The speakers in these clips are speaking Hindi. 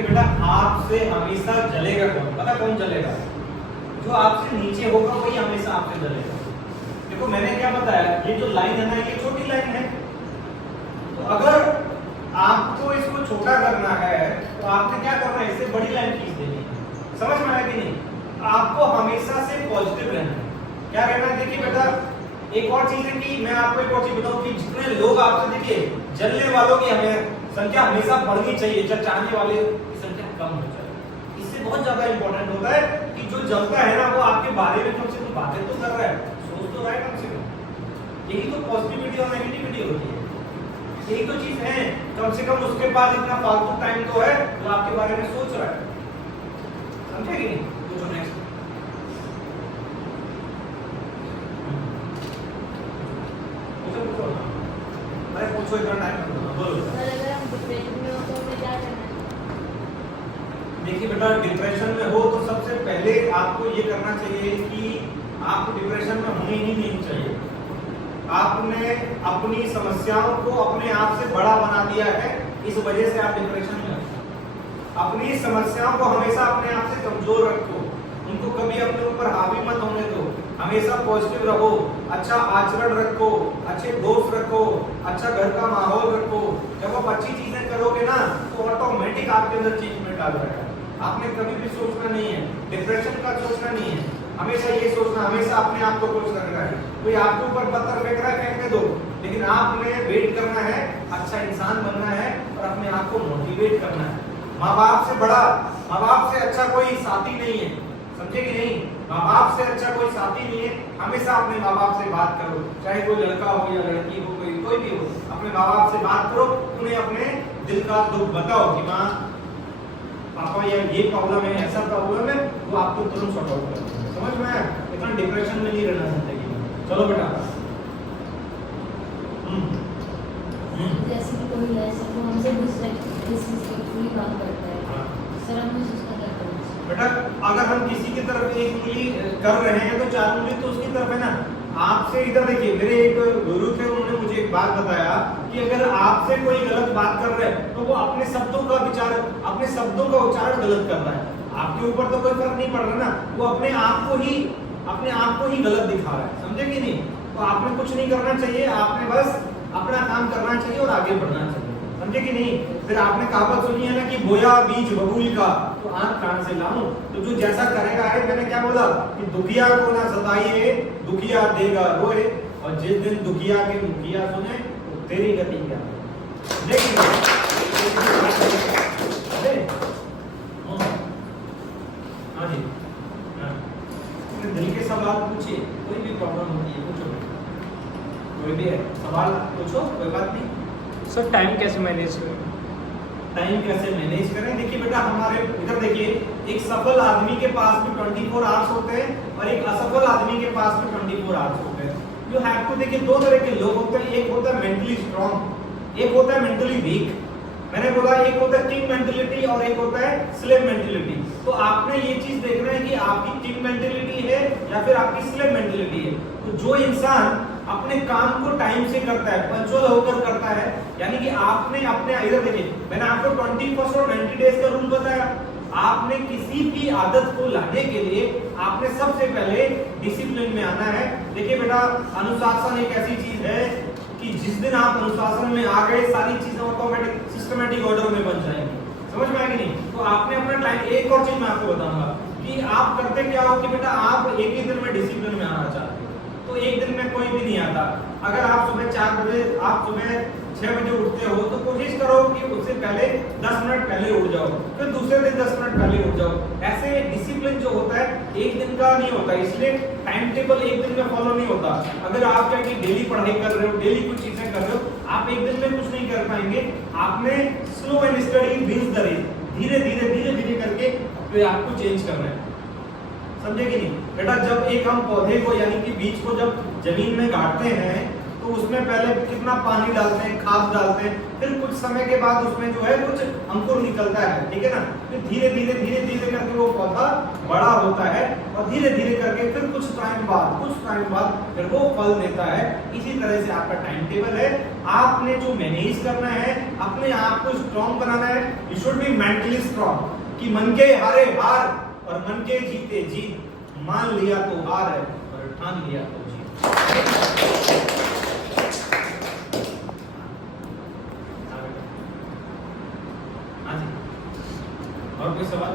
देखिए बेटा, आपसे हमेशा जलेगा कौन? पता कौन जलेगा? जो आपसे नीचे होगा वही हमेशा आपसे जलेगा। देखो मैंने क्या बताया, ये जो लाइन है ना, ये छोटी लाइन है। तो अगर आपको इसको छोटा करना है तो आपने क्या करना है, इससे बड़ी लाइन खींच देनी है। समझ में आया कि नहीं? आपको हमेशा से पॉजिटिव रहना है। क्या रहना है? देखिए बेटा, एक और चीज है कि मैं आपको एक और चीज बताऊं कि जितने लोग आपसे, देखिए जलने वालों की हमें संख्या हमेशा बढ़नी चाहिए, चाहने वाले की संख्या कम हो जाए। इससे बहुत ज्यादा इंपॉर्टेंट होता है कि जो जलता है ना वो आपके बारे में कम से कम बातें तो कर रहा है, सोच तो रहा है कम से कम। यही तो पॉजिटिविटी और नेगेटिविटी होती है। यही तो चीज है, कम से कम उसके पास इतना फालतू टाइम तो है जो आपके बारे में सोच रहा है। समझे कि नहीं? पूछो नेक्स्ट। अरे पूछो, इतना टाइम बोलो। अगर हम डिप्रेशन में हो तो हमें क्या करना है? देखिए बेटा, डिप्रेशन में हो तो सबसे पहले आपको ये करना चाहिए कि आपको डिप्रेशन में होने ही नहीं चाहिए। आपने अपनी समस्याओं को अपने आप से बड़ा बना दिया है, इस वजह से आप डिप्रेशन में हो। अपनी समस्याओं को हमेशा अपने आप से कमजोर रखो, उनको कभी अपने ऊपर हावी मत होने दो। हमेशा पॉजिटिव रहो, अच्छा आचरण रखो, अच्छे दोस्त रखो, अच्छा घर का माहौल रखो। जब आप अच्छी चीजें करोगे ना तो ऑटोमेटिक आपके अंदर चेंजमेंट आ जाएगा। आपने कभी भी सोचना नहीं है, डिप्रेशन का सोचना नहीं है, हमेशा ये सोचना, हमेशा अपने आप को खुश रखना है। कोई आपके ऊपर पत्थर फेंक रहा है, फेंकने दो, लेकिन आपने वेट करना है, अच्छा इंसान बनना है और अपने आप को मोटिवेट करना है। माँ बाप से बड़ा, माँ बाप से अच्छा कोई साथी नहीं है, समझे कि नहीं? माँ बाप से अच्छा कोई साथी नहीं है। हमेशा अपने माँ बाप से बात करो, चाहे कोई लड़का हो या लड़की हो, कोई भी हो, अपने माँ बाप से बात करो, उन्हें अपने दिल का दुख बताओ कि माँ पापा ये प्रॉब्लम है, ऐसा प्रॉब्लम है, वो आपको तुरंत सॉर्ट आउट कर देंगे। समझ में आया? इतना डिप्रेशन में नहीं रहना जिंदगी में। चलो बेटा, जैसे कि कोई है सर वो हमसे डिसरिस्पेक्टफुली बात करता है, हाँ। सर हमें उसका क्या करना चाहिए? बेटा अगर हम किसी की तरफ एक उंगली कर रहे हैं तो 4 उंगली तो उसकी तरफ है ना। आपसे इधर देखिए, मेरे एक गुरु थे, उन्होंने मुझे एक बात बताया कि अगर आपसे कोई गलत बात कर रहा है तो वो अपने शब्दों का विचार, अपने शब्दों का उच्चारण गलत कर रहा है। आपके ऊपर तो कोई फर्क नहीं पड़ रहा ना, वो अपने आप को ही गलत दिखा रहा है। समझे कि नहीं? तो आपने कुछ नहीं करना चाहिए, आपने बस अपना काम करना चाहिए और आगे बढ़ना चाहिए। समझे कि नहीं? फिर आपने कहावत सुनी है ना कि बोया बीज बबूल का तो आंख कहां से लाऊं। तो जो जैसा करेगा है, मैंने क्या बोला कि दुखिया को ना सताइए, दुखिया देगा रोए, और जिस दिन दुखिया के मुखिया सुने तो तेरी गति क्या। हाँ जी, दिल के सवाल पूछिए, कोई भी प्रॉब्लम होती है पूछो, कोई भी है सवाल पूछो, कोई बात नहीं। सर टाइम कैसे मैनेज करें? टाइम कैसे मैनेज करें? देखिए बेटा, हमारे इधर देखिए, एक सफल आदमी के पास भी 24 आवर्स होते हैं और एक असफल आदमी के पास भी 24 आवर्स होते हैं। यू हैव टू, देखिए 2 तरह के लोग होते हैं, एक होता है मेंटली स्ट्रांग, एक होता है मेंटली वीक। मैंने बोला एक होता है किंग मेंटालिटी और एक होता है स्लेव मेंटालिटी। तो आपने ये चीज देखना है कि आपकी किंग मेंटालिटी है या फिर आपकी स्लेव मेंटालिटी है। तो जो इंसान अपने काम को टाइम से करता है, पंक्चुअल होकर करता है, यानी कि आपने अपने, इधर देखिए मैंने आपको 21 और 90 डेज का रूल बताया। आपने किसी भी आदत को लाने के लिए आपने सबसे पहले डिसिप्लिन में आना है। देखिए बेटा, अनुशासन एक ऐसी चीज है कि जिस दिन आप अनुशासन में आ गए, सारी चीजें ऑटोमेटिक सिस्टमैटिक ऑर्डर में बन जाएंगी। समझ में आएगी नहीं? तो आपने अपना टाइम, एक और चीज मैं आपको बताऊंगा कि आप करते क्या हो कि बेटा आप एक ही दिन में डिसिप्लिन में आना चाहते हैं, तो एक दिन में कोई भी नहीं आता। अगर आप सुबह 4 बजे, आप सुबह 6 बजे उठते हो तो कोशिश करो कि उससे पहले 10 मिनट पहले उठ जाओ, फिर दूसरे दिन 10 मिनट पहले उठ जाओ। ऐसे डिसिप्लिन जो होता है एक दिन का नहीं होता, इसलिए टाइम टेबल एक दिन में फॉलो नहीं होता। अगर आप क्या कि डेली पढ़ाई कर रहे हो, डेली कुछ चीजें कर रहे हो, आप एक दिन में कुछ नहीं कर पाएंगे। आपने slow and steady wins the race, धीरे धीरे करके अपने आप को चेंज करना है। समझे कि नहीं? बेटा जब एक हम पौधे को यानी कि बीज को जब जमीन में गाड़ते हैं तो उसमें पहले कितना पानी डालते हैं, खाद डालते हैं, फिर कुछ समय के बाद उसमें जो है कुछ अंकुर निकलता है, ठीक है ना। फिर धीरे धीरे करके वो पौधा बड़ा होता है और धीरे धीरे करके फिर कुछ टाइम बाद फिर वो फल देता है। इसी तरह से आपका टाइम टेबल है। आपने जो मैनेज करना है, अपने आप को स्ट्रॉन्ग बनाना है। You should be mentally strong कि मन के हारे हार और मन के जीते जीत, मान लिया तो हार है और ठान लिया तो जीत। और कोई सवाल?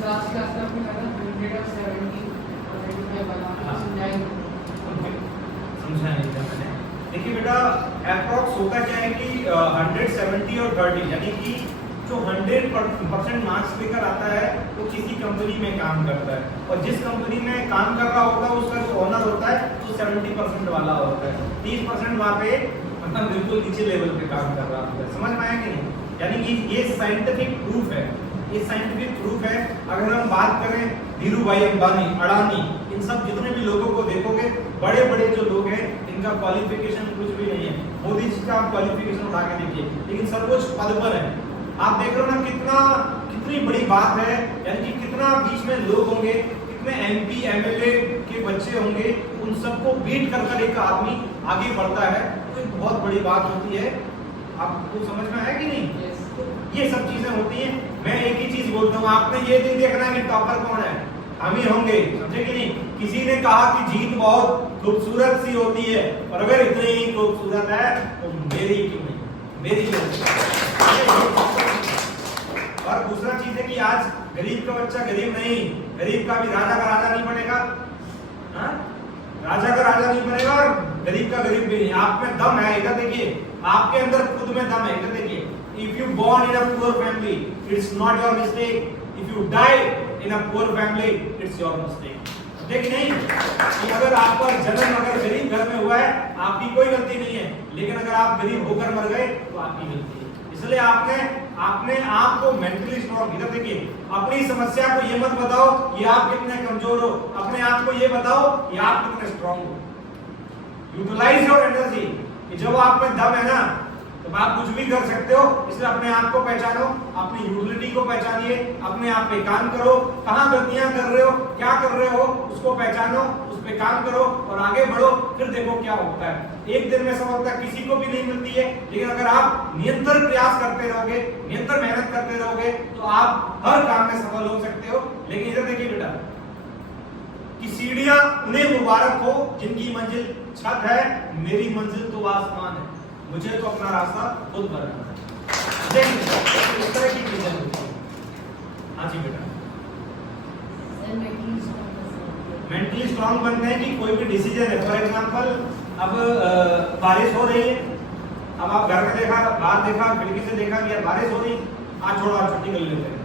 लास्ट क्लास में आपने कहा 100 और 70 और 85 वाला समझाएंगे। ओके, समझा नहीं था मैंने। देखिए बेटा, अप्रॉक्स होता क्या है कि 100, 70 और 30 यानी कि जो 100% मार्क्स लेकर आता है वो किसी कंपनी में काम करता है, और जिस कंपनी में काम कर रहा होता है उसका जो ओनर होता है वो 70% वाला होता है। 30% वहाँ पे मतलब बिल्कुल नीचे लेवल पे काम कर रहा होता है। समझ में आया कि नहीं? यानी कि ये साइंटिफिक प्रूफ है, ये साइंटिफिक प्रूफ है। अगर हम बात करें धीरू भाई अंबानी, अडानी, इन सब जितने भी लोगों को देखोगे, बड़े बड़े जो लोग हैं इनका क्वालिफिकेशन कुछ भी नहीं है। मोदी जी का क्वालिफिकेशन उठा के देखिए, लेकिन सर्वोच्च पद पर है। आप देख रहे हो ना कितनी बड़ी बात है, यानी कि कितना बीच में लोग होंगे, कितने एमपी एमएलए के बच्चे होंगे, उन सबको बीट कर एक आदमी आगे बढ़ता है, तो एक बहुत बड़ी बात होती है। आपको समझ में आया कि नहीं? Yes. तो ये सब चीजें होती हैं। मैं एक ही चीज बोलता हूँ, आपने ये नहीं देखना है कि टॉपर कौन है, हम ही होंगे, समझे कि नहीं? किसी ने कहा कि जीत बहुत खूबसूरत सी होती है, और अगर इतनी ही खूबसूरत है तो मेरी क्यों नहीं, मेरी क्यों नहीं? और दूसरा चीज है कि आज गरीब का बच्चा गरीब नहीं, गरीब का भी राजा का राजा नहीं बनेगा। हाँ? राजा का राजा नहीं बनेगा और गरीब का गरीब भी नहीं। आप में दम है, इधर देखिए, आपके अंदर खुद में दम है, इधर देखिए। If you born in a poor family it's not your mistake, if you die in a poor family it's your mistake. देखिए नहीं कि अगर आपका जन्म अगर गरीब घर में हुआ है आपकी कोई गलती नहीं है, लेकिन अगर आप गरीब होकर मर गए तो आपकी गलती है। इसलिए आपने आपको मेंटली स्ट्रॉन्ग, इधर देखिए, अपनी समस्या को ये मत बताओ कि आप कितने कमजोर हो, अपने आप को ये बताओ कि आप कितने स्ट्रॉन्ग हो। यूटिलाइज योर एनर्जी, कि जब आप में दम है ना तो आप कुछ भी कर सकते हो। इसलिए अपने आप को पहचानो, अपनी यूटिलिटी को पहचानिए, अपने आप पे काम करो, कहाँ गलतियां कर रहे हो, क्या कर रहे हो, उसको पहचानो, उस पे काम करो और आगे बढ़ो। फिर देखो क्या होता है। एक दिन में सफलता किसी को भी नहीं मिलती है, लेकिन अगर आप निरंतर प्रयास करते रहोगे, निरंतर मेहनत करते रहोगे तो आप हर काम में सफल हो सकते हो। लेकिन इधर देखिए बेटा, कि सीढ़ियां उन्हें मुबारक हो जिनकी मंजिल छत है, मेरी मंजिल तो आसमान है, मुझे तो अपना रास्ता खुद बनाना है। इस तरह की चीजें होती हैं। हाँ जी बेटा, मेंटली स्ट्रॉन्ग बनते हैं कि कोई भी डिसीजन है। फॉर एग्जांपल, अब बारिश हो रही है, अब आप घर में देखा, बाहर देखा, खिड़की से देखा कि यार बारिश हो रही, आज छोड़ो, आज छुट्टी कर लेते हैं।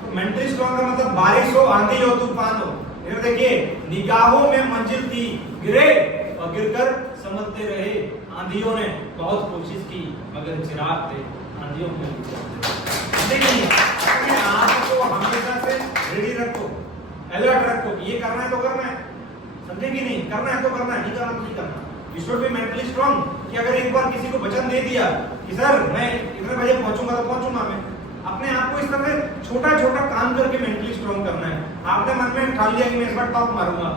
तो मेंटली स्ट्रॉन्ग का मतलब बारिश हो, आंधी हो, तूफान हो, इधर देखिए, निगाहों में मंजिल थी, गिरे और गिरकर समझते रहे। आंधियों ने बहुत कोशिश की मगर चिराग थे आंधियों में। देखिए, अपने आप को हमेशा से रेडी रखो, अलर्ट रखो कि ये करना है तो करना है, समझे कि नहीं? करना है तो करना है, नहीं करना तो नहीं करना। You should be mentally strong कि अगर एक बार किसी को वचन दे दिया कि सर मैं इतने बजे पहुंचूंगा तो पहुंचूंगा मैं, अपने आप को इस तरह छोटा छोटा काम करके मेंटली स्ट्रॉन्ग करना है। आपने मन में ठान लिया कि मैं इस बार टॉप मारूंगा,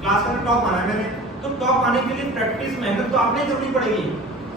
क्लास में टॉप आना है मैंने, तो टॉप आने के लिए प्रैक्टिस, मेहनत तो आपने करनी पड़ेगी,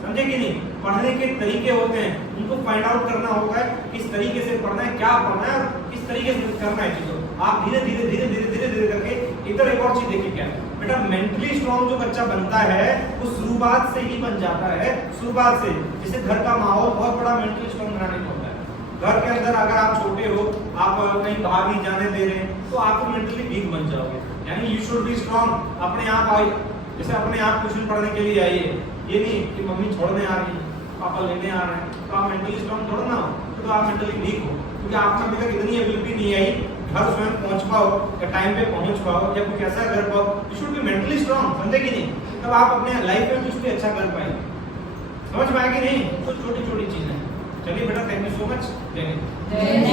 समझे कि नहीं? पढ़ने के तरीके होते हैं, उनको फाइंड आउट करना होगा है किस तरीके से पढ़ना है, क्या पढ़ना है और किस तरीके से करना है चीजों। आप धीरे धीरे करके इधर एक और चीज देखिए क्या बेटा, मेंटली स्ट्रॉन्ग जो बच्चा बनता है वो शुरुआत से ही बन जाता है। शुरुआत से, जैसे घर का माहौल बहुत बड़ा मेंटली स्ट्रॉन्ग बनाने को होता है। घर के अंदर अगर आप छोटे हो, आप कहीं बाहर नहीं जाने दे रहे हैं, तो आप मेंटली वीक बन जाओगे। यानी यू शुड बी स्ट्रॉन्ग। अपने आप आइए, जैसे अपने आप ट्यूशन पढ़ने के लिए आइए, ये नहीं कि मम्मी छोड़ने आ रही है, पापा लेने आ रहे हैं, तो आप मेंटली स्ट्रॉन्ग थोड़ा ना हो, तो आप मेंटली वीक हो, क्योंकि आप में अभी तक इतनी एबिलिटी नहीं आई घर स्वयं पहुंच पाओ या टाइम पे पहुंच पाओ या कुछ ऐसा कर पाओ। You should be mentally strong, समझे कि नहीं? तब आप अपने लाइफ में कुछ भी अच्छा कर पाएंगे। समझ में आया कि नहीं? तो छोटी छोटी चीजें। चलिए बेटा, थैंक यू सो मच। जय हिंद।